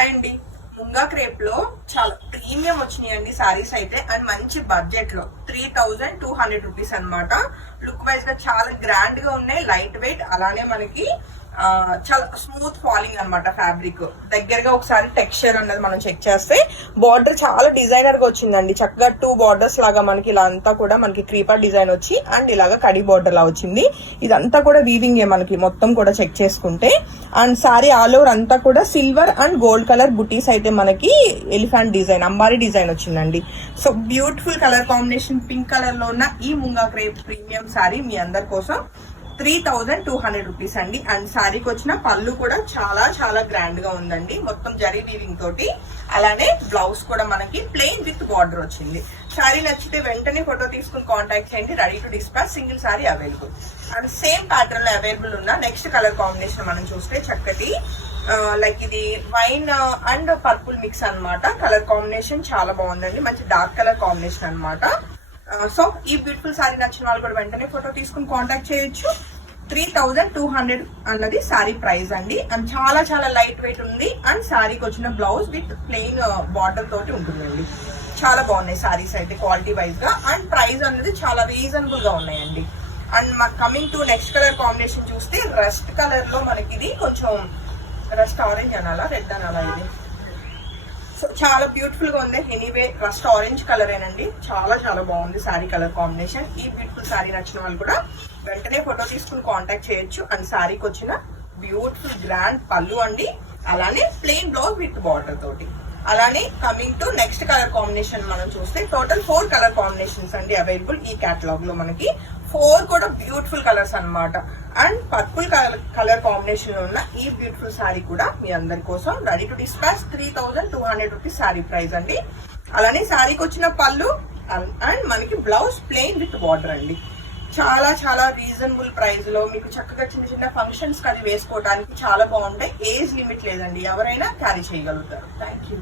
Hi అండి. Munga crepe లో చాలా ప్రీమియం వచ్చినాయండి సారీస్ అయితే, అండ్ మంచి బడ్జెట్ లో 3200 రూపీస్ అనమాట. లుక్ వైజ్ గా చాలా గ్రాండ్ గా ఉన్నాయి, లైట్ వెయిట్, అలానే మనకి చాలా స్మూత్ ఫాలింగ్ అనమాట. ఫ్యాబ్రిక్ దగ్గరగా ఒకసారి టెక్స్చర్ అన్నది మనం చెక్ చేస్తే బార్డర్ చాలా డిజైనర్ గా వచ్చిందండి. చక్కగా 2 బార్డర్స్ లాగా మనకి ఇలా అంతా కూడా మనకి క్రీపర్ డిజైన్ వచ్చి అండ్ ఇలాగా కడి బార్డర్ లా వచ్చింది. ఇదంతా కూడా వీవింగ్ మనకి మొత్తం కూడా చెక్ చేసుకుంటే. అండ్ సారీ ఆల్ ఓవర్ అంతా కూడా సిల్వర్ అండ్ గోల్డ్ కలర్ బుటీస్ అయితే మనకి ఎలిఫెంట్ డిజైన్, అంబారీ డిజైన్ వచ్చిందండి. So beautiful colour combination pink colour లో ఉన్న ఈ ముంగా క్రేప్ ప్రీమియం సారీ మీ అందరి కోసం 3200 రూపీస్ అండి. అండ్ శారీకి వచ్చిన పళ్ళు కూడా చాలా చాలా గ్రాండ్ గా ఉందండి, మొత్తం జరీ వీవింగ్ తోటి. అలానే బ్లౌజ్ కూడా మనకి ప్లెయిన్ విత్ బార్డర్ వచ్చింది. శారీ నచ్చితే వెంటనే ఫోటో తీసుకుని కాంటాక్ట్ చేయండి. Ready to dispatch, single sari available. And same pattern లో అవైలబుల్ ఉన్న నెక్స్ట్ కలర్ కాంబినేషన్ మనం చూస్తే చక్కటి లైక్ ఇది వైన్ అండ్ పర్పుల్ మిక్స్ అన్నమాట. కలర్ కాంబినేషన్ చాలా బాగుందండి, మంచి డార్క్ కలర్ కాంబినేషన్ అన్నమాట. సో ఈ బ్యూటిఫుల్ సారీ నచ్చిన వాళ్ళు కూడా వెంటనే ఫోటో తీసుకుని కాంటాక్ట్ చేయొచ్చు. 3200 అన్నది సారీ ప్రైస్ అండి. అండ్ చాలా చాలా లైట్ వెయిట్ ఉంది. అండ్ సారీకి వచ్చిన బ్లౌజ్ విత్ ప్లెయిన్ బార్డర్ తోటి ఉంటుందండి. చాలా బాగున్నాయి సారీస్ అయితే క్వాలిటీ వైజ్ గా. అండ్ ప్రైస్ అనేది చాలా రీజనబుల్ గా ఉన్నాయండి. And coming to next colour combination చూస్తే రస్ట్ కలర్ లో మనకి ఇది కొంచెం రస్ట్ ఆరెంజ్ అనాలా, రెడ్ అనాలా, ఇది సో చాలా బ్యూటిఫుల్ గా ఉంది. ఎనీవే రస్ట్ ఆరెంజ్ కలర్ ఏనండి, చాలా చాలా బాగుంది సారీ కలర్ కాంబినేషన్. ఈ బ్యూటిఫుల్ సారీ నచ్చిన వాళ్ళు కూడా వెంటనే ఫోటో తీసుకుని కాంటాక్ట్ చేయొచ్చు. అండ్ సారీకి వచ్చిన బ్యూటిఫుల్ గ్రాండ్ పళ్ళు అండి, అలానే ప్లెయిన్ బ్లౌజ్ విత్ బార్డర్ తోటి. అలానే coming to next colour combination మనం చూస్తే టోటల్ 4 కలర్ కాంబినేషన్స్ అండి అవైలబుల్ ఈ కేటలాగ్ లో. మనకి 4 కూడా బ్యూటిఫుల్ కలర్స్ అన్నమాట. అండ్ పర్పుల్ కలర్ కాంబినేషన్ లో ఉన్న ఈ బ్యూటిఫుల్ సారీ కూడా మీ అందరి కోసం ready to dispatch 3200 rupees sorry price అండి. అలానే సారీకి వచ్చిన పళ్ళు అండ్ మనకి బ్లౌజ్ ప్లెయిన్ విత్ బార్డర్ అండి. చాలా చాలా రీజనబుల్ ప్రైస్ లో మీకు చక్కగా చిన్న చిన్న ఫంక్షన్స్ అది వేసుకోవడానికి చాలా బాగుంటాయి. ఏజ్ లిమిట్ లేదండి, ఎవరైనా క్యారీ చేయగలుగుతారు. Thank you.